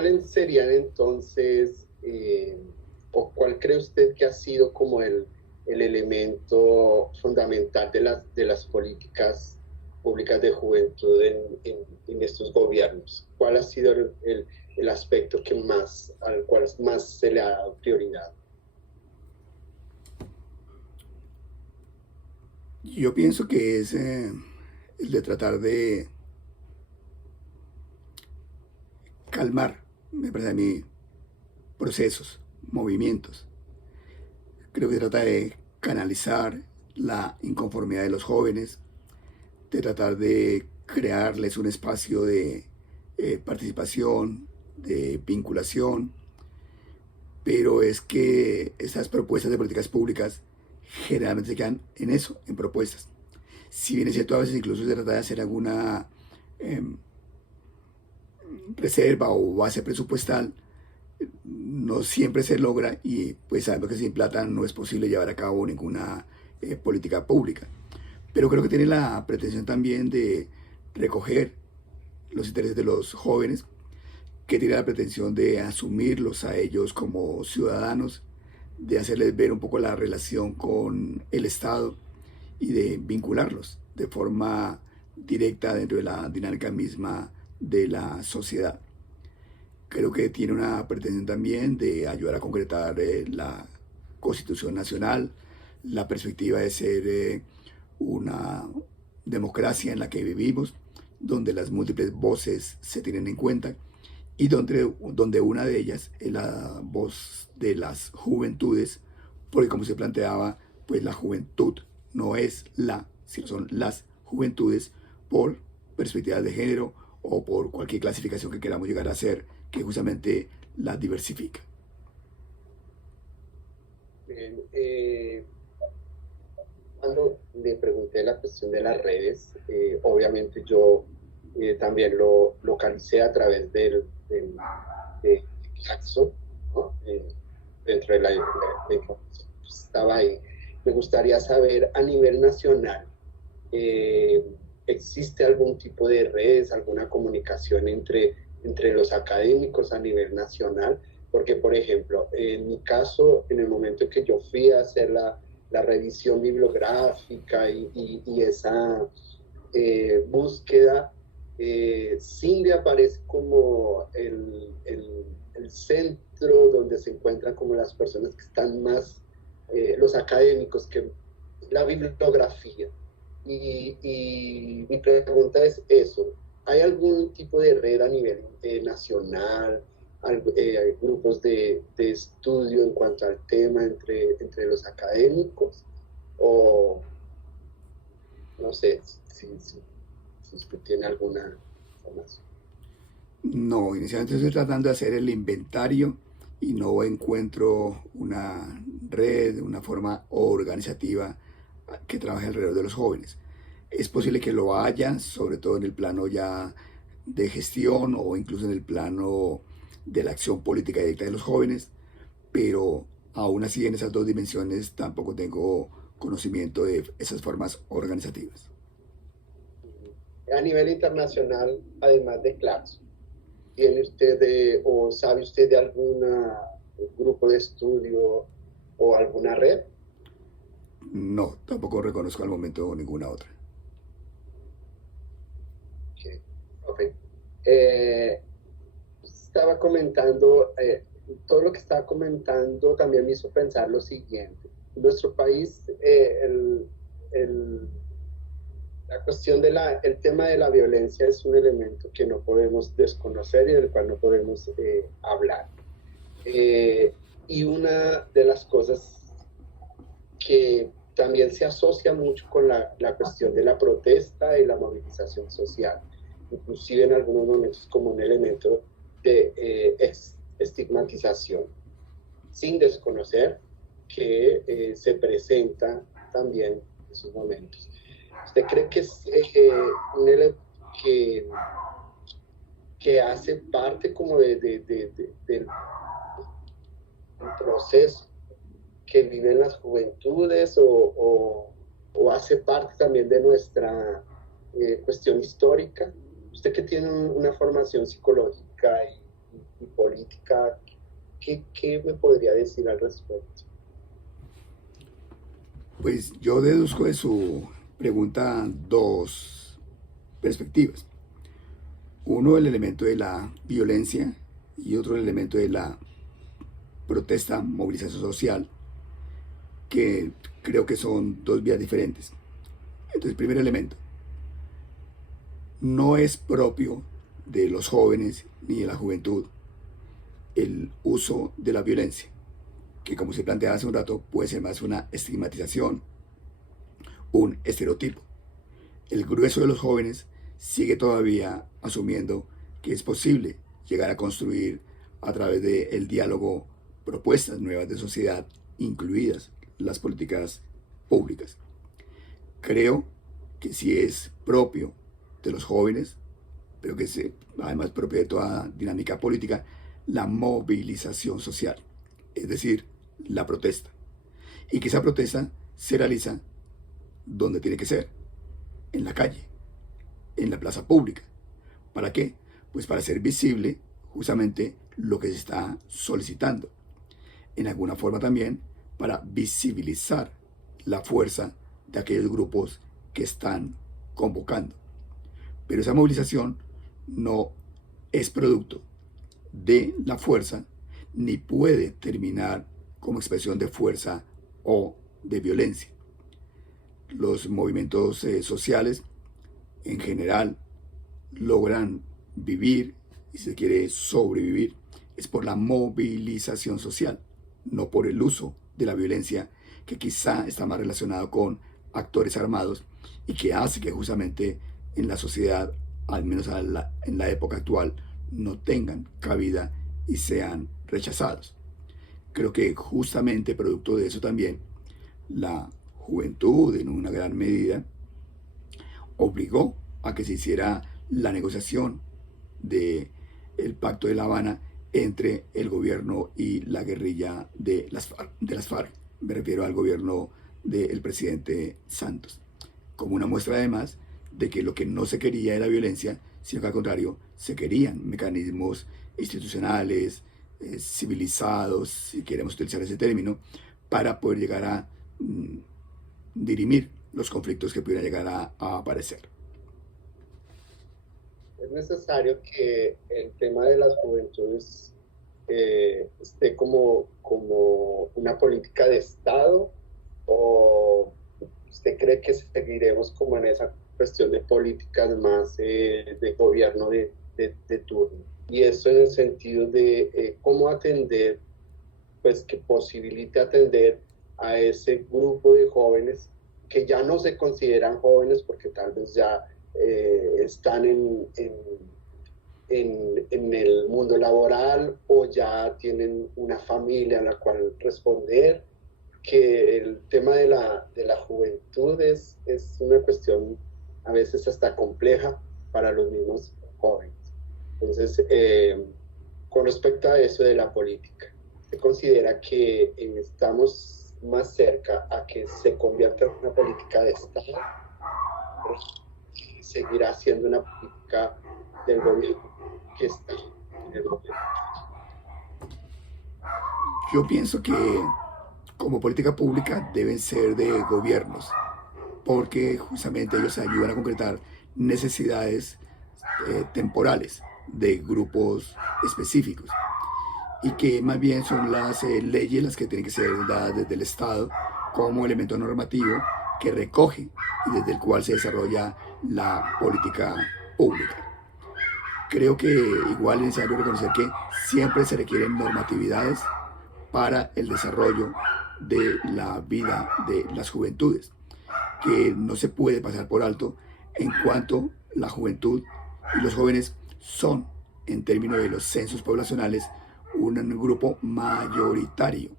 ¿cuáles serían entonces, o cuál cree usted que ha sido como el elemento fundamental de las políticas públicas de juventud en estos gobiernos? ¿Cuál ha sido el aspecto al cual más se le ha dado prioridad? Yo pienso que es el de tratar de calmar, me parece a mí, procesos, movimientos. Creo que trata de canalizar la inconformidad de los jóvenes, de tratar de crearles un espacio de participación, de vinculación, pero es que estas propuestas de políticas públicas generalmente se quedan en eso, en propuestas. Si bien es cierto, a veces incluso se trata de hacer alguna eh, reserva o base presupuestal, no siempre se logra y pues sabemos que sin plata no es posible llevar a cabo ninguna política pública. Pero creo que tiene la pretensión también de recoger los intereses de los jóvenes, que tiene la pretensión de asumirlos a ellos como ciudadanos, de hacerles ver un poco la relación con el Estado y de vincularlos de forma directa dentro de la dinámica misma de la sociedad. Creo que tiene una pretensión también de ayudar a concretar la Constitución Nacional, la perspectiva de ser una democracia en la que vivimos, donde las múltiples voces se tienen en cuenta y donde una de ellas es la voz de las juventudes, porque como se planteaba, pues la juventud no es sino son las juventudes por perspectivas de género o por cualquier clasificación que queramos llegar a hacer, que justamente la diversifica. Bien, cuando le pregunté la cuestión de las redes, obviamente yo también lo localicé a través de Claxo, ¿no? Dentro de la información que estaba ahí. Me gustaría saber a nivel nacional, eh, ¿existe algún tipo de redes, alguna comunicación entre los académicos a nivel nacional? Porque, por ejemplo, en mi caso, en el momento en que yo fui a hacer la revisión bibliográfica y esa búsqueda, CINDE aparece como el centro donde se encuentran como las personas que están más, los académicos, que la bibliografía. Y mi pregunta es eso, ¿hay algún tipo de red a nivel nacional, grupos de estudio en cuanto al tema entre los académicos? O no sé si usted tiene alguna información. No, inicialmente estoy tratando de hacer el inventario y no encuentro una red, una forma organizativa que trabaje alrededor de los jóvenes. Es posible que lo haya, sobre todo en el plano ya de gestión o incluso en el plano de la acción política directa de los jóvenes, pero aún así en esas dos dimensiones tampoco tengo conocimiento de esas formas organizativas. A nivel internacional, además de Claxo, ¿tiene usted o sabe usted de algún grupo de estudio o alguna red? No, tampoco reconozco al momento ninguna otra. Okay. Okay. Eh, estaba comentando, todo lo que estaba comentando también me hizo pensar lo siguiente. En nuestro país, la cuestión el tema de la violencia es un elemento que no podemos desconocer y del cual no podemos hablar. Y una de las cosas que también se asocia mucho con la cuestión de la protesta y la movilización social, inclusive en algunos momentos como un elemento de estigmatización, sin desconocer que se presenta también en esos momentos. ¿Usted cree que es un elemento que hace parte como del proceso que viven las juventudes o hace parte también de nuestra cuestión histórica? Usted que tiene una formación psicológica y política. ¿Qué me podría decir al respecto? Pues yo deduzco de su pregunta dos perspectivas. Uno, el elemento de la violencia y otro, el elemento de la protesta, movilización social, que creo que son dos vías diferentes. Entonces, primer elemento, no es propio de los jóvenes ni de la juventud el uso de la violencia, que como se planteaba hace un rato puede ser más una estigmatización, un estereotipo. El grueso de los jóvenes sigue todavía asumiendo que es posible llegar a construir a través del diálogo propuestas nuevas de sociedad, incluidas las políticas públicas. Creo que sí es propio de los jóvenes, pero que es además propio de toda dinámica política, la movilización social, es decir, la protesta. Y que esa protesta se realiza donde tiene que ser, en la calle, en la plaza pública. ¿Para qué? Pues para hacer visible justamente lo que se está solicitando. En alguna forma también para visibilizar la fuerza de aquellos grupos que están convocando. Pero esa movilización no es producto de la fuerza ni puede terminar como expresión de fuerza o de violencia. Los movimientos sociales en general logran vivir y si se quiere sobrevivir es por la movilización social, no por el uso de la violencia, que quizá está más relacionado con actores armados y que hace que justamente en la sociedad, al menos en la época actual, no tengan cabida y sean rechazados. Creo que justamente producto de eso también, la juventud en una gran medida obligó a que se hiciera la negociación del Pacto de La Habana entre el gobierno y la guerrilla de las FARC. Me refiero al gobierno del presidente Santos. Como una muestra además de que lo que no se quería era violencia, sino que al contrario, se querían mecanismos institucionales, civilizados, si queremos utilizar ese término, para poder llegar a dirimir los conflictos que pudieran llegar a aparecer. Es necesario que el tema de las juventudes esté como una política de Estado, o usted cree que seguiremos como en esa cuestión de políticas más de gobierno de turno. Y eso en el sentido de cómo atender, pues que posibilite atender a ese grupo de jóvenes que ya no se consideran jóvenes porque tal vez ya están en el mundo laboral o ya tienen una familia a la cual responder, que el tema de la juventud es una cuestión a veces hasta compleja para los mismos jóvenes. Entonces, con respecto a eso de la política, ¿se considera que estamos más cerca a que se convierta en una política de Estado? ¿O seguirá siendo una política del gobierno que está en el gobierno? Yo pienso que como política pública deben ser de gobiernos, porque justamente ellos ayudan a concretar necesidades temporales de grupos específicos y que más bien son las leyes las que tienen que ser dadas desde el Estado como elemento normativo que recoge y desde el cual se desarrolla la política pública. Creo que igual es necesario reconocer que siempre se requieren normatividades para el desarrollo de la vida de las juventudes, que no se puede pasar por alto en cuanto la juventud y los jóvenes son, en términos de los censos poblacionales, un grupo mayoritario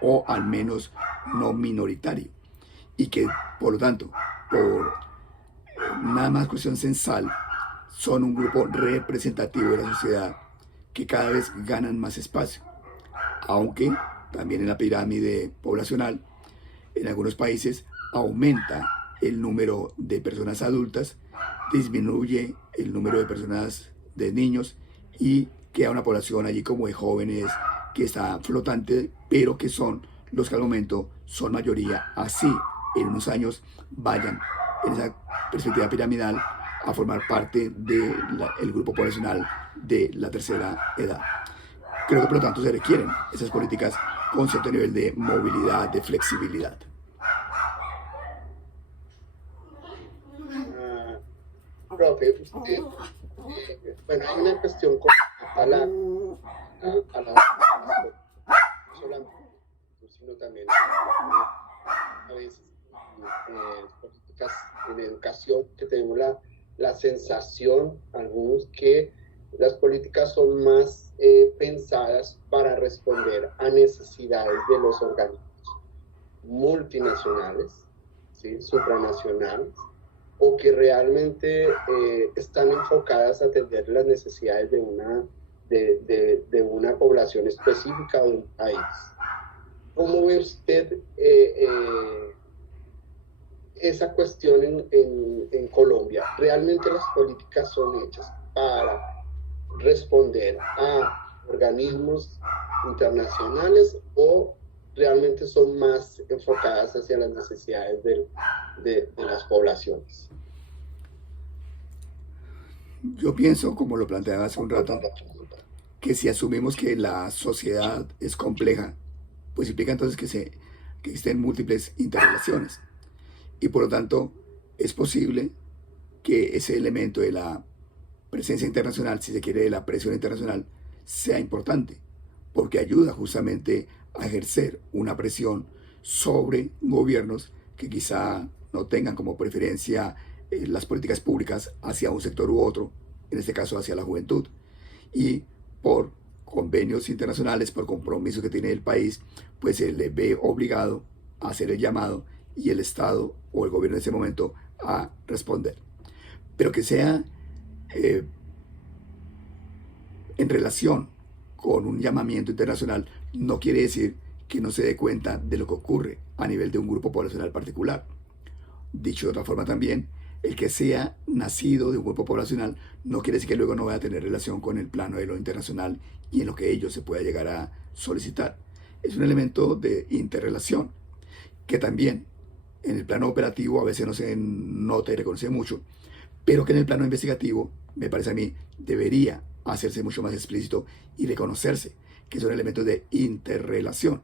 o al menos no minoritario, y que por lo tanto, por nada más cuestión censal, son un grupo representativo de la sociedad que cada vez ganan más espacio, aunque también en la pirámide poblacional en algunos países aumenta el número de personas adultas, disminuye el número de personas de niños y queda una población allí como de jóvenes que está flotante, pero que son los que al momento son mayoría, así en unos años vayan en esa perspectiva piramidal a formar parte del grupo poblacional de la tercera edad. Creo que por lo tanto se requieren esas políticas con cierto nivel de movilidad, de flexibilidad. Profe, usted, bueno, hay una cuestión con no solamente, sino también a veces políticas en educación que tenemos la sensación, algunos, que las políticas son más pensadas para responder a necesidades de los organismos multinacionales, ¿sí? Supranacionales, o que realmente están enfocadas a atender las necesidades de una población específica de un país. ¿Cómo ve usted esa cuestión en Colombia? ¿Realmente las políticas son hechas para responder a organismos internacionales o realmente son más enfocadas hacia las necesidades de las poblaciones? Yo pienso, como lo planteaba hace un rato, que si asumimos que la sociedad es compleja, pues implica entonces que existen múltiples interrelaciones. Y por lo tanto, es posible que ese elemento de la presencia internacional, si se quiere, de la presión internacional, sea importante, porque ayuda justamente a ejercer una presión sobre gobiernos que quizá no tengan como preferencia las políticas públicas hacia un sector u otro, en este caso hacia la juventud. Y por convenios internacionales, por compromisos que tiene el país, pues se le ve obligado a hacer el llamado y el Estado o el gobierno en ese momento a responder. Pero que sea en relación con un llamamiento internacional no quiere decir que no se dé cuenta de lo que ocurre a nivel de un grupo poblacional particular. Dicho de otra forma también, el que sea nacido de un grupo poblacional no quiere decir que luego no vaya a tener relación con el plano de lo internacional y en lo que ello se pueda llegar a solicitar. Es un elemento de interrelación que también en el plano operativo a veces no se nota y reconoce mucho, pero que en el plano investigativo, me parece a mí, debería hacerse mucho más explícito y reconocerse que son elementos de interrelación.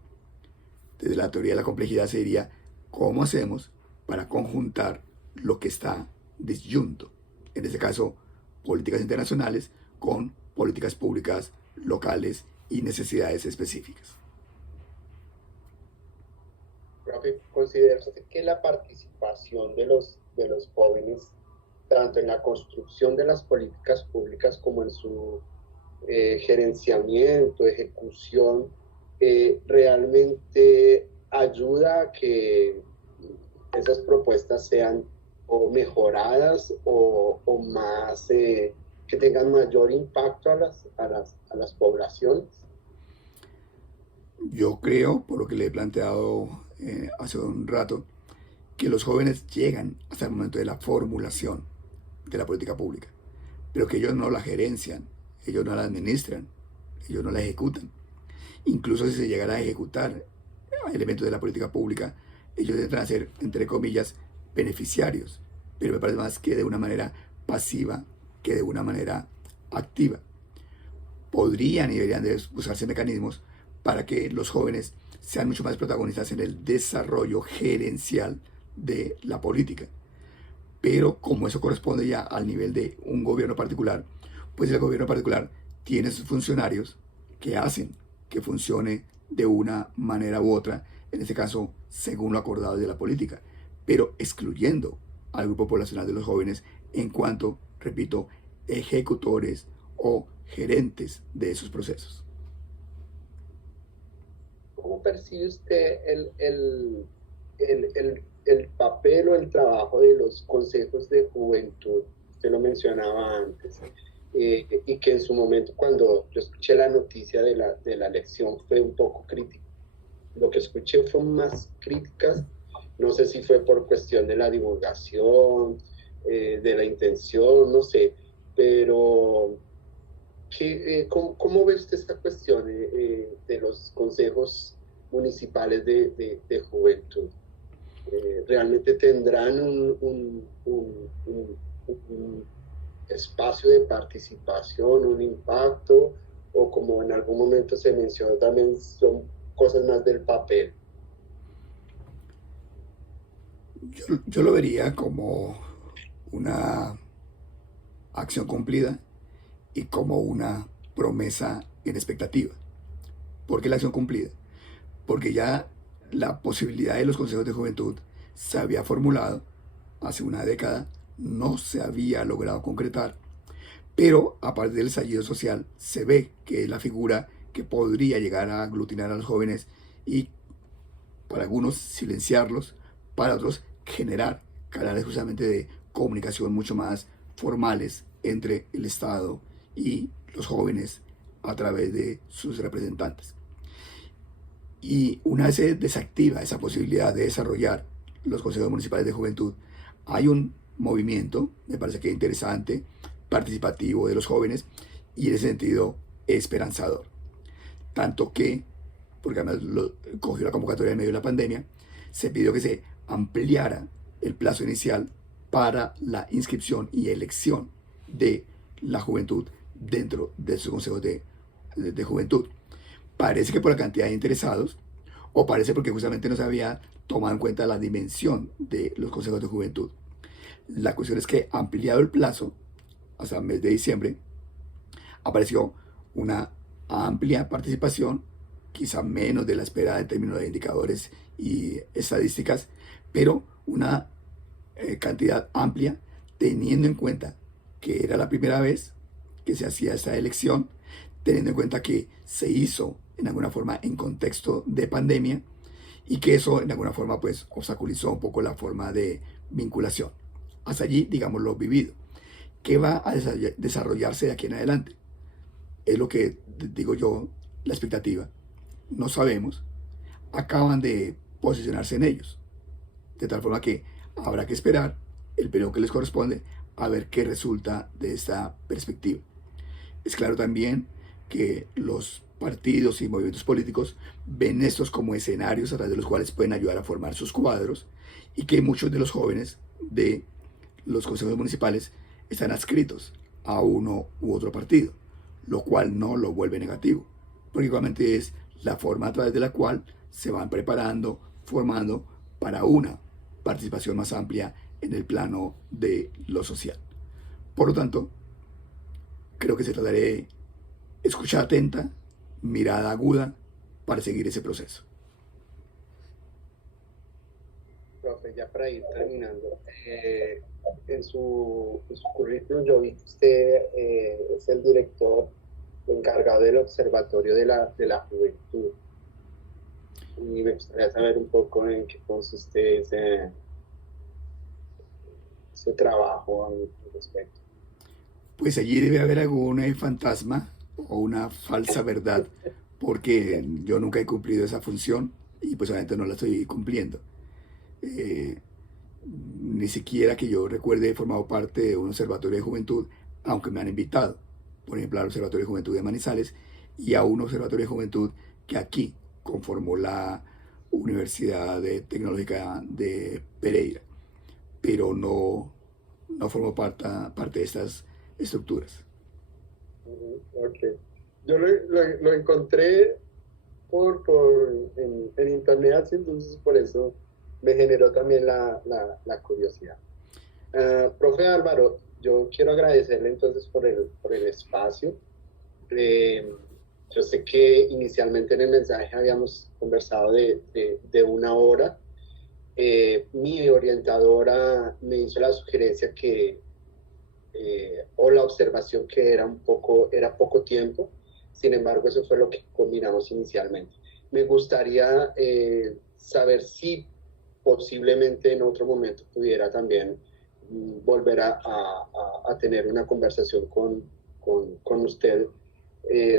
Desde la teoría de la complejidad se diría, ¿cómo hacemos para conjuntar lo que está disyunto? En este caso, políticas internacionales con políticas públicas locales y necesidades específicas. Profe, ¿considera usted que la participación de los jóvenes, tanto en la construcción de las políticas públicas como en su gerenciamiento, ejecución, realmente ayuda a que esas propuestas sean o mejoradas o más, que tengan mayor impacto a las poblaciones? Yo creo, por lo que le he planteado hace un rato, que los jóvenes llegan hasta el momento de la formulación de la política pública, pero que ellos no la gerencian, ellos no la administran, ellos no la ejecutan. Incluso si se llegara a ejecutar elementos de la política pública, ellos tendrán a ser, entre comillas, beneficiarios, pero me parece más que de una manera pasiva que de una manera activa. Podrían y deberían de usarse mecanismos para que los jóvenes sean mucho más protagonistas en el desarrollo gerencial de la política. Pero como eso corresponde ya al nivel de un gobierno particular, pues el gobierno particular tiene sus funcionarios que hacen que funcione de una manera u otra, en este caso según lo acordado de la política, pero excluyendo al grupo poblacional de los jóvenes en cuanto, repito, ejecutores o gerentes de esos procesos. ¿Cómo percibe usted el papel o el trabajo de los consejos de juventud? Usted lo mencionaba antes, y que en su momento, cuando yo escuché la noticia de la elección, fue un poco crítico. Lo que escuché fue más críticas, no sé si fue por cuestión de la divulgación, de la intención, no sé, pero ¿Cómo ve usted esta cuestión de los consejos municipales de juventud? ¿Realmente tendrán un espacio de participación, un impacto, o como en algún momento se mencionó también son cosas más del papel? Yo lo vería como una acción cumplida y como una promesa en expectativa. ¿Por qué la acción cumplida? Porque ya la posibilidad de los consejos de juventud se había formulado hace una década, no se había logrado concretar, pero a partir del estallido social se ve que es la figura que podría llegar a aglutinar a los jóvenes y para algunos silenciarlos, para otros generar canales justamente de comunicación mucho más formales entre el Estado y los jóvenes a través de sus representantes. Y una vez se desactiva esa posibilidad de desarrollar los consejos municipales de juventud, hay un movimiento, me parece que interesante, participativo de los jóvenes y en ese sentido esperanzador. Tanto que, porque además cogió la convocatoria en medio de la pandemia, se pidió que se ampliara el plazo inicial para la inscripción y elección de la juventud dentro de esos consejos de juventud. Parece que por la cantidad de interesados, o parece porque justamente no se había tomado en cuenta la dimensión de los consejos de juventud. La cuestión es que ampliado el plazo hasta el mes de diciembre, apareció una amplia participación, quizá menos de la esperada en términos de indicadores y estadísticas, pero una cantidad amplia, teniendo en cuenta que era la primera vez que se hacía esta elección, teniendo en cuenta que se hizo en alguna forma en contexto de pandemia y que eso en alguna forma pues obstaculizó un poco la forma de vinculación. Hasta allí, digamos, lo vivido. ¿Qué va a desarrollarse de aquí en adelante? Es lo que digo yo, la expectativa. No sabemos. Acaban de posicionarse en ellos. De tal forma que habrá que esperar el periodo que les corresponde a ver qué resulta de esta perspectiva. Es claro también que los partidos y movimientos políticos ven estos como escenarios a través de los cuales pueden ayudar a formar sus cuadros y que muchos de los jóvenes de los consejos municipales están adscritos a uno u otro partido, lo cual no lo vuelve negativo, porque igualmente es la forma a través de la cual se van preparando, formando para una participación más amplia en el plano de lo social. Por lo tanto, creo que se trata de escucha atenta, mirada aguda para seguir ese proceso. Profe, ya para ir terminando, en su currículum yo vi que usted es el director encargado del Observatorio de la Juventud. Y me gustaría saber un poco en qué consiste ese trabajo al respecto. Pues allí debe haber algún fantasma o una falsa verdad, porque yo nunca he cumplido esa función y pues obviamente no la estoy cumpliendo. Eh, Ni siquiera que yo recuerde he formado parte de un observatorio de juventud, aunque me han invitado, por ejemplo, al Observatorio de Juventud de Manizales y a un observatorio de juventud que aquí conformó la Universidad Tecnológica de Pereira, pero no formo parte de estas estructuras. Okay. Yo lo encontré en internet, así, entonces por eso me generó también la curiosidad. Profe Álvaro, yo quiero agradecerle entonces por el espacio. Eh, yo sé que inicialmente en el mensaje habíamos conversado de una hora. Mi orientadora me hizo la sugerencia o la observación que era poco tiempo. Sin embargo, eso fue lo que combinamos inicialmente. Me gustaría saber si posiblemente en otro momento pudiera también volver a tener una conversación con usted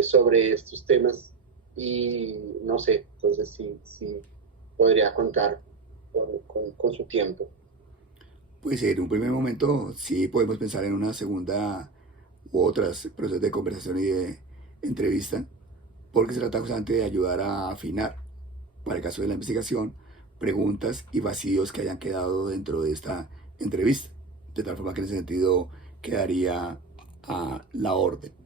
sobre estos temas y no sé, entonces sí podría contar con su tiempo. Pues en un primer momento sí podemos pensar en una segunda u otros procesos de conversación y de entrevista, porque se trata justamente de ayudar a afinar, para el caso de la investigación, preguntas y vacíos que hayan quedado dentro de esta entrevista, de tal forma que en ese sentido quedaría a la orden.